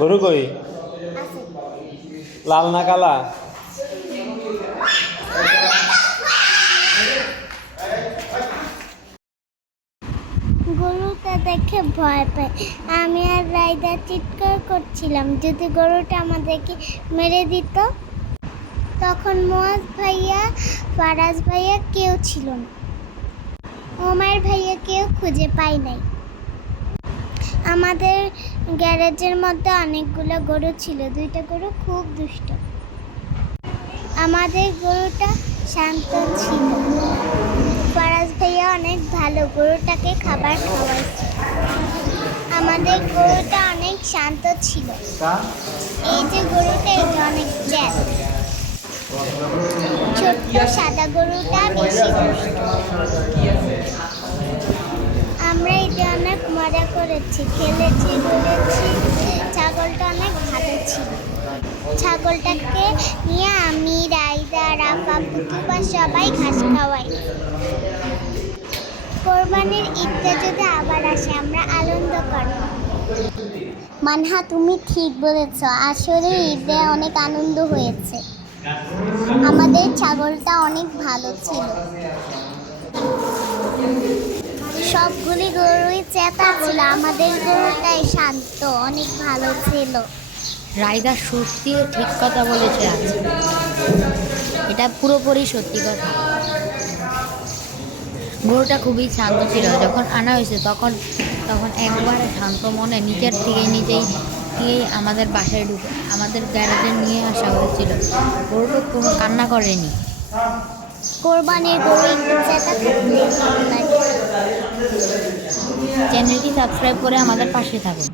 গরু কই? লাল না কালা? গরুটা দেখে ভয় পায়। আমি আর রাইদা চিৎকার করছিলাম যদি গরুটা আমাদেরকে মেরে দিত। তখন মুয়াজ ভাইয়া, ফারাজ ভাইয়া কেউ ছিল না। ওমর ভাইয়া কেউ খুঁজে পাই নাই। আমাদের গ্যারেজের মধ্যে অনেকগুলো গরু ছিল। 2টা গরু খুব দুষ্ট। আমাদের গরুটা শান্ত ছিল। ফারাজ ভাইয়া অনেক ভালো গরুটাকে খাবার খাওয়াইছে। আমাদের গরুটা অনেক শান্ত ছিল। এই যে গরুটা, এটা অনেক জ্যাদ। ছোট্ট সাদা গরুটা বেশি দুষ্ট। আমরা এটা অনেক মজা করেছি, খেলেছি, বলেছি। ছাগলটা অনেক ভালো ছিল। ছাগলটাকে নিয়ে আমি, রাইদা, রাফা, পুতুপা সবাই ঘাস খাওয়াই। কোরবানির ঈদটা যদি আবার আসে আমরা আনন্দ করব। মানহা, তুমি ঠিক বলেছ। আসলে ঈদে অনেক আনন্দ হয়েছে। আমাদের ছাগলটা অনেক ভালো ছিল। সবগুলি গরুই চেতা ছিল। আমাদের গরুটাই শান্ত, অনেক ভালো ছিল। রাইদা সত্যি ঠিক কথা বলেছে আজ। এটা পুরোপুরি সত্যি কথা। গরুটা খুবই শান্ত ছিল। যখন আনা হয়েছে তখন একবারে শান্ত মনে নিজের থেকে নিজেই আমাদের বাসায় ঢুকে আমাদের গ্যারেজে নিয়ে আসা হয়েছিল। গরুটা কোনো কান্না করেনি। কোরবানির গরু একটু চেতা থাকলে ভালো লাগে। চ্যানেলটি সাবস্ক্রাইব করে আমাদের পাশে থাকুন।